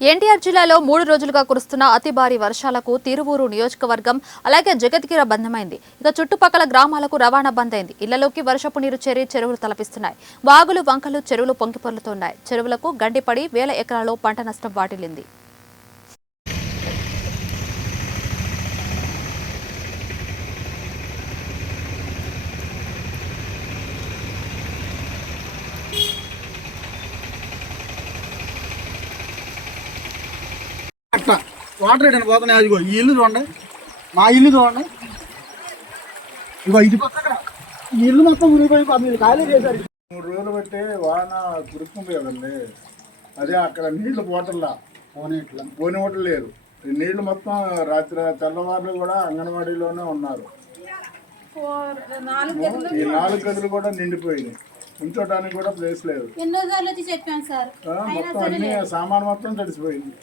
ఎన్టీఆర్ జిల్లాలో 3 రోజులుగా కురుస్తున్న అతి భారీ వర్షాలకు తిరువూరు నియోజకవర్గం అలాగే జగతిగిర బంధమైంది. ఇక చుట్టుపక్కల గ్రామాలకు రవాణా బంద్ అయింది. ఇళ్లలోకి వర్షపు నీరు చేరి చెరువులు తలపిస్తున్నాయి. వాగులు, వంకలు, చెరువులు పొంగిపొర్లుతున్నాయి. చెరువులకు గండిపడి వేల ఎకరాల్లో పంట నష్టం వాటిల్లింది. అట్లా వాటర్ రేట్ పోతున్నాయి. ఇదిగో ఈ ఇల్లు చూడండి, మా ఇల్లు చూడండి, ఇగో ఇది పక్కన ఈ ఇల్లు మొత్తం మునిగిపోయి మీరు ఖాళీ చేశారు. 3 రోజులు బట్టి వాన కురుస్తుంది కదండి. అదే అక్కడ నీళ్లు పోటల్లా పోనివటం లేరు. ఈ నీళ్లు మొత్తం రాత్రి తెల్లవారులు కూడా అంగన్వాడీలోనే ఉన్నారు. ఈ 4 గదులు కూడా నిండిపోయినాయి. ఉంచడానికి కూడా ప్లేస్ లేదు. మొత్తం అన్ని సామాన్ మొత్తం తడిసిపోయింది.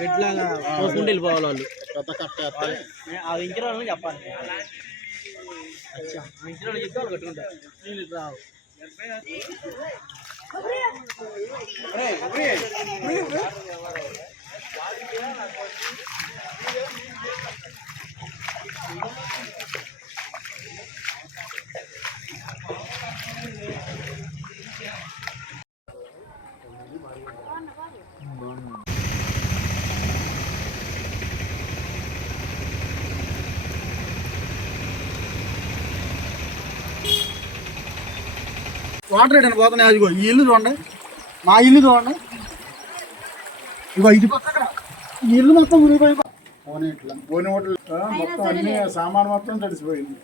బిడ్లాగా పోసుకుంటూ వెళ్ళిపోవాలి వాళ్ళు. ఆ ఇంచిన వాళ్ళని చెప్పాలి. ఇంచిన వాళ్ళు చెప్తే వాళ్ళు కట్టుకుంటారు. నీళ్ళు రావు. వాటర్ రేట్ పోతున్నాయి. ఇదిగో ఈ ఇల్లు చూడండి, మా ఇల్లు చూడండి, ఇగో ఇది పక్కన ఈ ఇల్లు మొత్తం మునిగిపోయి పోనివటం మొత్తం అన్ని సామాన్ మొత్తం తడిసిపోయింది.